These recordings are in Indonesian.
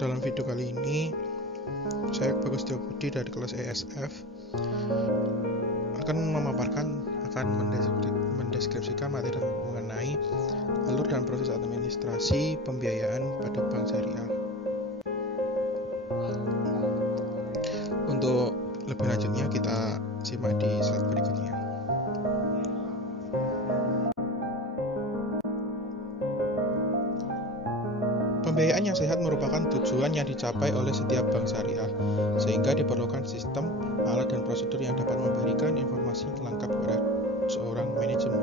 Dalam video kali ini, saya Bagus Budi dari kelas ESF akan mendeskripsikan materi mengenai alur dan proses administrasi pembiayaan pada bank syariah. Untuk lebih lanjutnya kita simak di slide berikutnya. Pembiayaan yang sehat merupakan tujuan yang dicapai oleh setiap bank syariah, sehingga diperlukan sistem, alat, dan prosedur yang dapat memberikan informasi lengkap kepada seorang manajemen.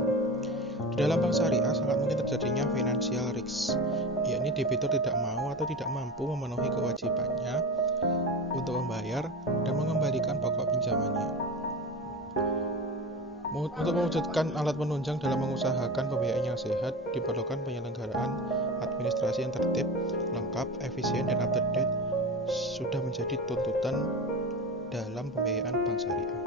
Di dalam bank syariah sangat mungkin terjadinya financial risk, yakni debitur tidak mau atau tidak mampu memenuhi kewajibannya untuk membayar dan mengembalikan pokok pinjamannya. Untuk mewujudkan alat penunjang dalam mengusahakan pembiayaan yang sehat, diperlukan penyelenggaraan administrasi yang tertib, lengkap, efisien, dan up-to-date sudah menjadi tuntutan dalam pembiayaan bank syariah.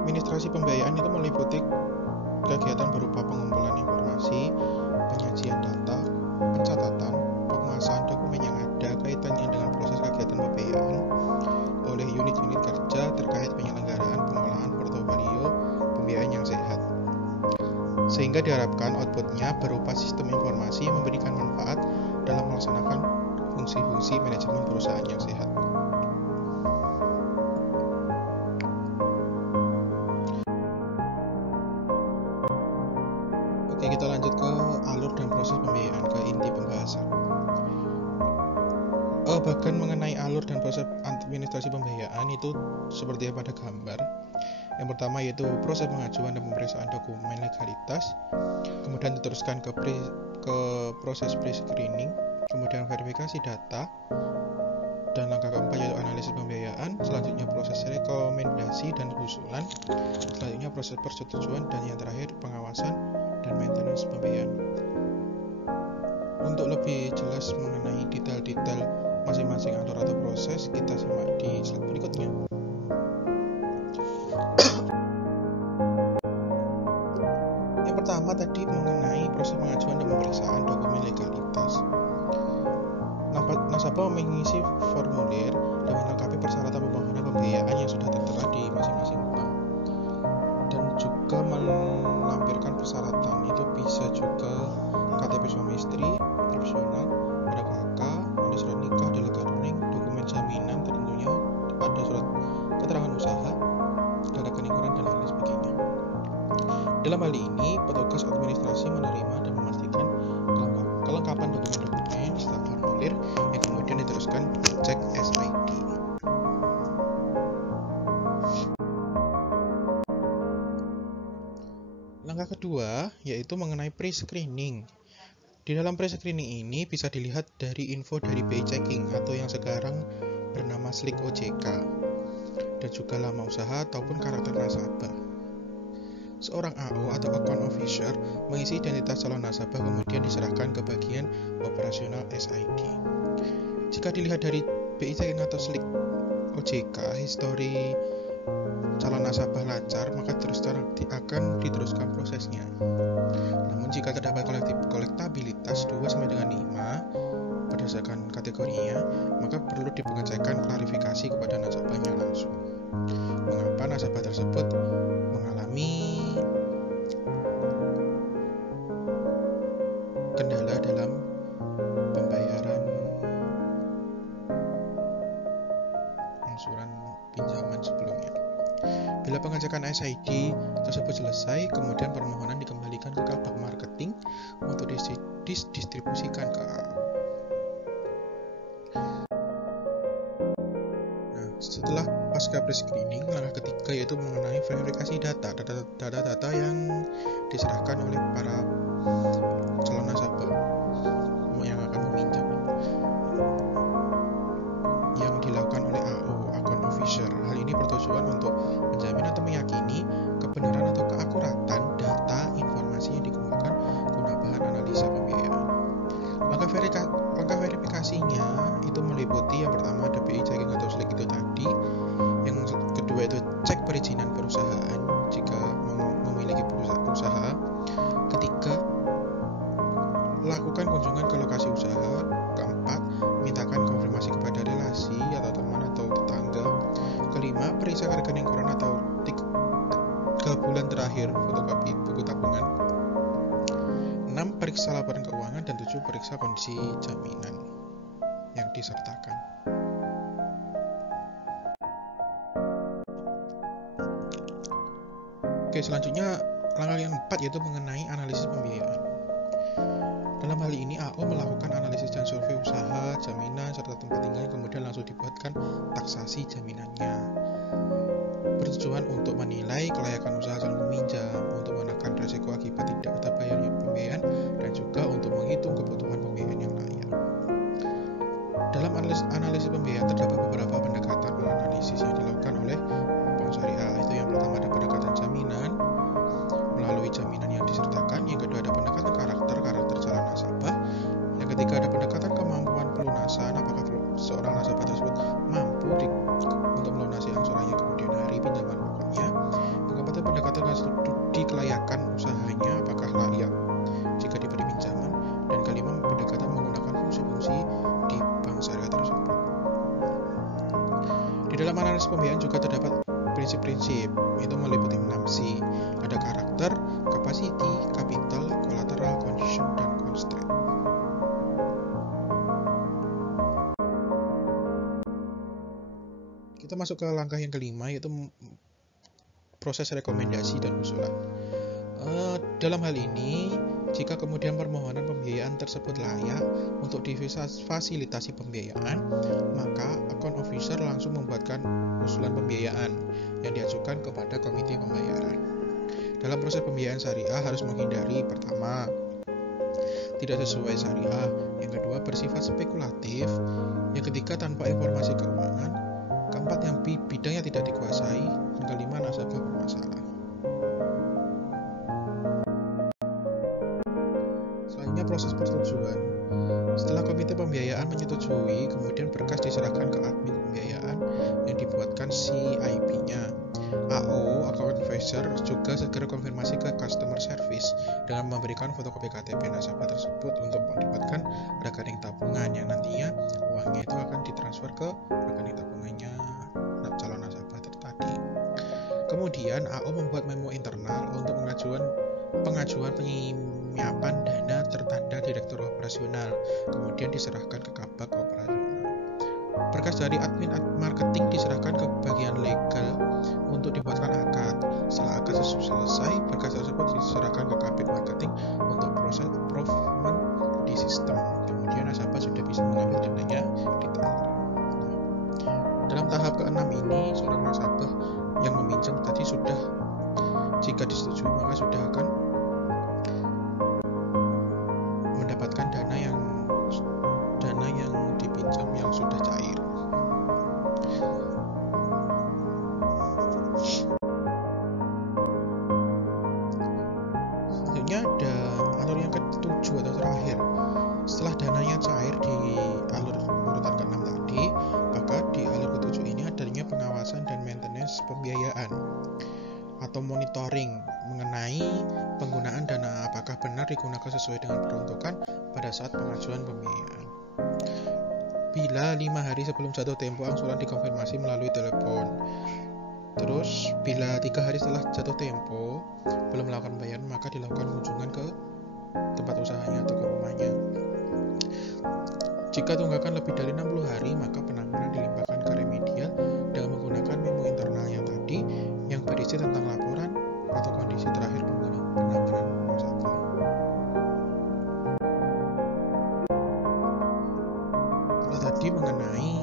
Administrasi pembiayaan itu meliputi kegiatan berupa pengumpulan informasi, penyajian data, pencatatan, pengemasan dokumen yang ada kaitannya dengan proses kegiatan pembiayaan oleh unit-unit kerja terkait penyelenggaraan pengolahan portofolio pembiayaan yang sehat, sehingga diharapkan outputnya berupa sistem informasi yang memberikan manfaat dalam melaksanakan fungsi-fungsi manajemen perusahaan yang sehat. Oke, kita lanjut ke alur dan proses pembiayaan, ke inti pembahasan. Bagian mengenai alur dan proses administrasi pembiayaan itu seperti yang pada gambar. Yang pertama yaitu proses pengajuan dan pemeriksaan dokumen legalitas, kemudian diteruskan ke proses pre-screening, kemudian verifikasi data, dan langkah keempat yaitu analisis pembiayaan, selanjutnya proses rekomendasi dan usulan, selanjutnya proses persetujuan, dan yang terakhir pengawasan dan maintenance pembiayaan. Untuk lebih jelas mengenai detail-detail masing-masing alur atau proses, kita simak di slide berikutnya. Yang pertama tadi mengenai proses pengajuan dan pemeriksaan dokumen legalitas. Nasabah mengisi formulir dan melengkapi persyaratan permohonan pembiayaan yang sudah tertera di masing-masing bank, dan juga melampirkan persyaratan itu bisa juga KTP suami istri, profesional, ada KK, ada surat nikah, ada lega runing, dokumen jaminan, tentunya ada surat keterangan usaha, ada rekening koran, dan lain sebagainya. Dalam hal ini, petugas administrasi menerima dan memastikan kelengkapan dokumen-dokumen serta formulir yang kemudian diteruskan cek SID. Langkah kedua yaitu mengenai pre-screening. Di dalam pre-screening ini bisa dilihat dari info dari BI Checking atau yang sekarang bernama SLIK OJK, dan juga nama usaha ataupun karakter nasabah. Seorang AO atau account officer mengisi identitas calon nasabah kemudian diserahkan ke bagian operasional SID. Jika dilihat dari BI Checking atau SLIK OJK, histori calon nasabah lancar, maka akan diteruskan prosesnya. Namun jika terdapat kolektabilitas 2 sampai dengan 5 berdasarkan kategorinya, maka perlu dipengecekan klarifikasi kepada nasabahnya langsung. Mengapa nasabah tersebut mengalami kendala dalam pembayaran angsuran pinjaman sebelumnya. Bila pengecekan SID tersebut selesai, kemudian permohonan dikembalikan ke kabak marketing untuk didistribusikan ke AO. Nah, setelah pasca pre-screening, langkah ketiga yaitu mengenai verifikasi data yang diserahkan oleh para calon nasabah yang akan meminjam, yang dilakukan oleh AO, account officer. Hal ini bertujuan untuk menjamin atau meyakini kebenaran atau keakuratan data informasi yang dikumpulkan guna bahan analisa pembiayaan. Langkah verifikasinya itu meliputi yang pertama ada BI Checking atau SLIK itu tadi, yang kedua itu cek perizinan perusahaan jika memiliki usaha, kelima, periksa rekening koran atau 3 bulan terakhir fotokopi buku tabungan. 6. Periksa laporan keuangan. Dan 7. Periksa kondisi jaminan yang disertakan. Oke, selanjutnya langkah yang 4 yaitu mengenai analisis pembiayaan. Dalam hal ini AO melakukan analisis dan survei usaha, jaminan, serta tempat tinggal, kemudian langsung dibuatkan taksasi jaminannya. Bertujuan untuk menilai kelayakan usaha calon peminjam, untuk menekan risiko akibat tidak terbayarnya pembiayaan, dan juga untuk menghitung kebutuhan pembiayaan yang layak. Dalam analisis pembiayaan terdapat beberapa pendekatan analisis yang dilakukan oleh Bank Syariah. Itu yang pertama ada pendekatan jaminan melalui jaminan yang disertakan. Yang kedua ada pendekatan karakter calon nasabah. Yang ketiga ada pendekatan kemampuan pelunasan, apakah seorang nasabah tersebut mampu untuk melunasi angsurannya kemudian hari pinjaman pokoknya. Yang keempat ada pendekatan studi kelayakan usahanya, apakah layak jika diberi pinjaman. Dan kelima pendekatan menggunakan fungsi-fungsi di bank syariah tersebut. Di dalam analisis pembiayaan juga terdapat prinsip-prinsip, itu meliputi 6C. Ada karakter, capacity, capital, collateral, condition, dan constraint. Kita masuk ke langkah yang kelima, yaitu proses rekomendasi dan usulan. Dalam hal ini, jika kemudian permohonan pembiayaan tersebut layak untuk difasilitasi pembiayaan, maka account officer langsung membuatkan usulan pembiayaan yang diajukan kepada komite pembayaran. Dalam proses pembiayaan syariah harus menghindari pertama, tidak sesuai syariah, yang kedua bersifat spekulatif, yang ketiga tanpa informasi keuangan, keempat yang bidangnya tidak dikuasai, dan kelima nasabah bermasalah. Selanjutnya proses persetujuan. Setelah komite pembiayaan menyetujui, kemudian berkas diserahkan ke admin pembiayaan yang dibuatkan CIP-nya. AO (Account Officer) juga segera konfirmasi ke customer service dengan memberikan fotokopi KTP nasabah tersebut untuk dibuatkan rekening tabungan yang nantinya uangnya itu akan ditransfer ke rekening tabungannya calon nasabah tadi. Kemudian AO membuat memo internal untuk pengajuan penyiapan dana tertanda direktur operasional, kemudian diserahkan ke kabak operasional. Berkas dari admin marketing diserahkan ke bagian legal untuk dibuatkan akad. Setelah akad selesai, berkas tersebut diserahkan ke kabit marketing untuk proses improvement di sistem. Kemudian nasabah sudah bisa mengambil dananya di teller. Dalam tahap ke-6 ini, seorang nasabah yang meminjam tadi sudah, jika disetujui maka sudah akan mendapatkan dana yang dipinjam yang sudah cair. Selanjutnya ada alur yang ke-7 atau terakhir. Setelah dananya cair di alur urutan ke-6 tadi, maka di alur ke-7 ini adanya pengawasan dan maintenance pembiayaan atau monitoring mengenai penggunaan dana, apakah benar digunakan sesuai dengan peruntukan pada saat pengajuan pembiayaan. Bila 5 hari sebelum jatuh tempo angsuran dikonfirmasi melalui telepon. Terus bila 3 hari setelah jatuh tempo belum melakukan pembayaran, maka dilakukan kunjungan ke tempat usahanya atau ke rumahnya. Jika tunggakan lebih dari 60 hari, maka penanganan dilimpahkan ke remedial dengan menggunakan memo internalnya tadi yang berisi tentang laporan atau kondisi terakhir penanganan nasabah. Kalau tadi mengenai